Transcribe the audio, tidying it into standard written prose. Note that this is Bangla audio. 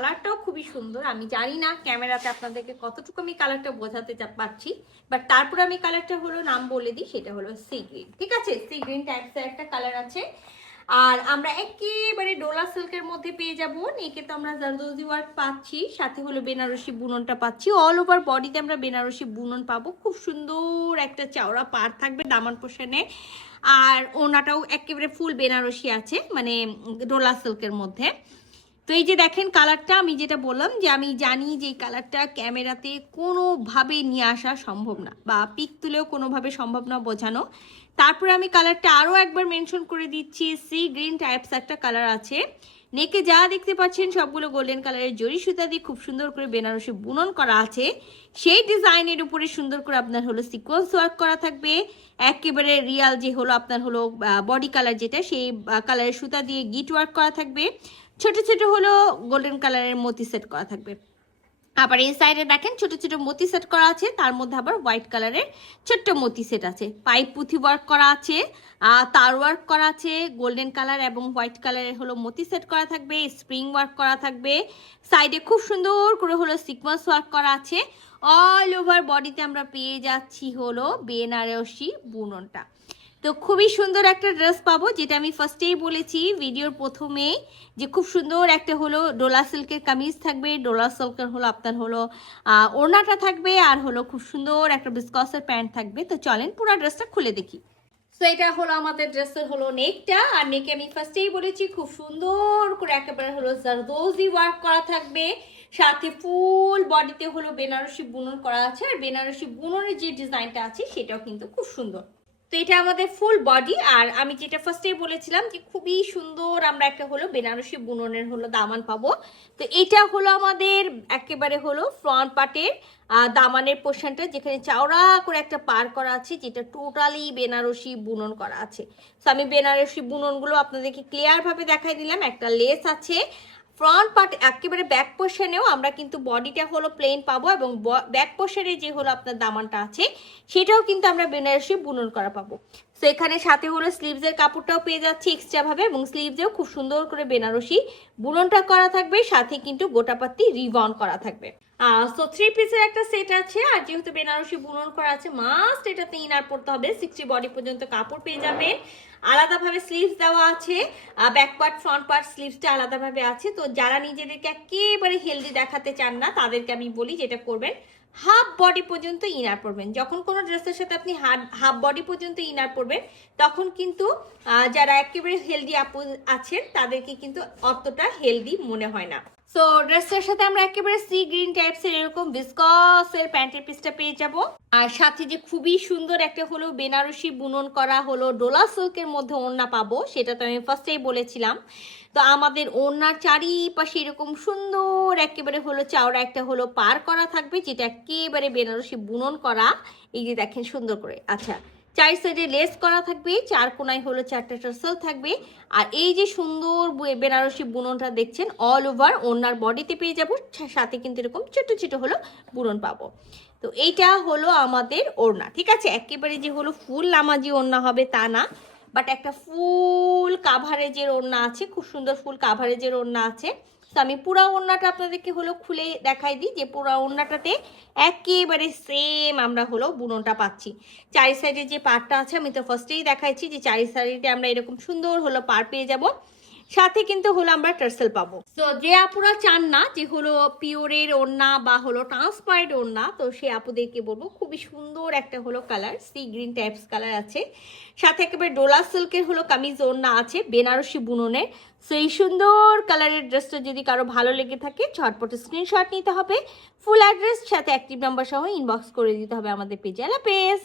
কালারটাও খুবই সুন্দর। আমি জানি না ক্যামেরাতে আপনাদেরকে কতটুকু আমি কালারটা বোঝাতে পারছি, বাট তারপরে আমি কালারটা হলো নাম বলে দিই, সেটা হলো সি গ্রিন। ঠিক আছে, সি গ্রিন টাইপসের একটা কালার আছে। আর আমরা একেবারে ডোলা সিল্কের মধ্যে পেয়ে যাবো। নেকে তো আমরা জারদোজি ওয়ার্ক পাচ্ছি, সাথে হলো বেনারসি বুননটা পাচ্ছি। অল ওভার বডিতে আমরা বেনারসি বুনন পাবো। খুব সুন্দর একটা চওড়া পাড় থাকবে দামান পোষণে, আর ওনাটাও একেবারে ফুল বেনারসি আছে, মানে ডোলা সিল্কের মধ্যে। তো এই যে দেখেন কালারটা, আমি যেটা বললাম যে আমি জানি যে এই কালারটা ক্যামেরাতে কোনোভাবে নিয়ে আসা সম্ভব না, বা পিক তুলেও কোনোভাবে সম্ভব না বোঝানো। তারপরে আমি কালারটা আরও একবার মেনশন করে দিচ্ছি, সি গ্রিন টাইপস একটা কালার আছে। নেকে যা দেখতে পাচ্ছেন সবগুলো গোল্ডেন কালারের জরি সুতা দিয়ে খুব সুন্দর করে বেনারসি বুনন করা আছে। সেই ডিজাইনের উপরে সুন্দর করে আপনার হলো সিকোয়েন্স ওয়ার্ক করা থাকবে। একেবারে রিয়াল যে হলো আপনার হলো বডি কালার যেটা, সেই কালারের সুতা দিয়ে গিট ওয়ার্ক করা থাকবে। ছোট ছোট হলো গোল্ডেন কালারের মতি সেট করা থাকবে। আবার এই সাইডে দেখেন ছোট ছোট মতি সেট করা আছে, তার মধ্যে আবার হোয়াইট কালারের ছোট্ট মতি সেট আছে। পাইপ পুঁথি ওয়ার্ক করা আছে, তার ওয়ার্ক করা আছে, গোল্ডেন কালার এবং হোয়াইট কালারের হলো মতি সেট করা থাকবে, স্প্রিং ওয়ার্ক করা থাকবে। সাইডে খুব সুন্দর করে হলো সিকোয়েন্স ওয়ার্ক করা আছে। অল ওভার বডিতে আমরা পেয়ে যাচ্ছি হলো বেনারসি বুননটা। তো খুবই সুন্দর একটা ড্রেস পাবো, যেটা আমি ফার্স্টেই বলেছি ভিডিওর প্রথমে, যে খুব সুন্দর একটা হলো ডোলা সিল্কের কামিজ থাকবে, ডোলা সিল্কের হলো আপনার হলো ওড়নাটা থাকবে, আর হলো খুব সুন্দর একটা বিস্কসের প্যান্ট থাকবে। তো চলেন পুরো ড্রেসটা খুলে দেখি। তো এটা হলো আমাদের ড্রেসের হলো নেকটা, আর নেকে আমি ফার্স্টেই বলেছি খুব সুন্দর করে একেবারে হলো জারদোজি ওয়ার্ক করা থাকবে, সাথে ফুল বডিতে হলো বেনারসি বুনন করা আছে। আর বেনারসি বুননের যে ডিজাইনটা আছে সেটাও কিন্তু খুব সুন্দর। তো এটা আমাদের ফুল বডি, আর আমি যেটা ফার্স্টেই বলেছিলাম যে খুবই সুন্দর আমরা একটা হলো বেনারসি বুননের হলো দামান পাবো। তো এটা হলো আমাদের একেবারে হলো ফ্রন্ট পার্টের দামানের পোর্শনটা, যেখানে চাওড়া করে একটা পার করা আছে, যেটা টোটালি বেনারসি বুনন করা আছে। তো আমি বেনারসি বুননগুলো আপনাদেরকে ক্লিয়ারভাবে দেখাই দিলাম। একটা লেস আছে ফ্রন্ট পার্ট, একেবারে ব্যাক পোর্শনেও আমরা কিন্তু বডিটা হলো প্লেন পাবো, এবং ব্যাক পোর্শনে যে হলো আপনার দামানটা আছে সেটাও কিন্তু আমরা বেনারসি বুনন করা পাবো। তো এখানে সাথে হলো স্লিভসের কাপড়টাও পেয়ে যাচ্ছে এক্সট্রা ভাবে, এবং স্লিভসেও খুব সুন্দর করে বেনারসি বুননটা করা থাকবে, সাথে কিন্তু গোটাপাতি রিবন করা থাকবে। সো 3 পিসের একটা সেট আছে, আর যেহেতু বেনারসি বুনন করা আছে মাস্ট এটাতে ইনার পড়তে হবে। 60 বডি পর্যন্ত কাপড় পেয়ে যাবেন। আলাদাভাবে স্লিভস দেওয়া আছে, ব্যাক পার্ট ফ্রন্ট পার্ট স্লিভসটা আলাদাভাবে আছে। তো যারা নিজেদেরকে একেবারে হেলদি দেখাতে চান না তাদেরকে আমি বলি যেটা করবেন, হাফ বডি পর্যন্ত ইনার পরবেন। যখন কোনো ড্রেসের সাথে আপনি হাফ বডি পর্যন্ত ইনার পরবেন, তখন কিন্তু যারা একেবারে হেলদি আপু আছেন তাদেরকে কিন্তু অতটা হেলদি মনে হয় না। সো ড্রেসটার সাথে আমরা একেবারে সি গ্রিন টাইপসের এরকম বিস্কসের প্যান্টের পিসটা পেয়ে যাব, আর সাথে যে খুবই সুন্দর একটা হলো বেনারসি বুনন করা হলো ডোলা সিল্কের মধ্যে ওড়না পাবো, সেটা তো আমি ফার্স্টেই বলেছিলাম। তো আমাদের ওড়নার চারিপাশে এরকম সুন্দর একেবারে হলো চাওড়া একটা হলো পার করা থাকবে, যেটা একেবারে বেনারসি বুনন করা। এই যে দেখেন সুন্দর করে, আচ্ছা চার সাইডে লেস করা থাকবে, চার কোনায় হলো 4টা টার্সেল থাকবে। আর এই যে সুন্দর বেনারসি বুননটা দেখছেন অল ওভার ওড়নার বডিতে পেয়ে যাবো, সাথে কিন্তু এরকম ছোট ছোট হলো বুনন পাবো। তো এইটা হলো আমাদের ওড়না। ঠিক আছে, একেবারে যে হলো ফুল নামাজি ওড়না হবে তা না, বাট একটা ফুল কাভারেজের ওড়না আছে, খুব সুন্দর ফুল কাভারেজের ওড়না আছে। তো আমি পুরা ওড়নাটা আপনাদেরকে হলো খুলে দেখাই দিই, যে পুরা ওড়নাটাতে একেবারে সেম আমরা হলো বুননটা পাচ্ছি। চারি সাইডে যে পাড়টা আছে আমি তো ফার্স্টেই দেখাইছি, যে চারি সাইডে আমরা এরকম সুন্দর হলো পাড় পেয়ে যাব, সাথে কিন্তু হলো আমরা টার্সেল পাবো। তো যে আপুরা চান না যে হলো পিওরের ওড়না বা হলো ট্রান্সপারেন্ট ওড়না, তো সে আপুদেরকে বলবো খুবই সুন্দর একটা হলো colour sea green types colour আছে, সাথে একেবারে ডোলা সিল্কের হলো কামিজ ওড়না আছে বেনারসি বুননের। সো এই সুন্দর কালারের ড্রেসটা যদি কারো ভালো লেগে থাকে ঝটপট স্ক্রিনশট নিতে হবে, ফুল অ্যাড্রেস সাথে অ্যাক্টিভ নাম্বার সহ ইনবক্স করে দিতে হবে আমাদের পেজে। আল্লাহ হাফেজ।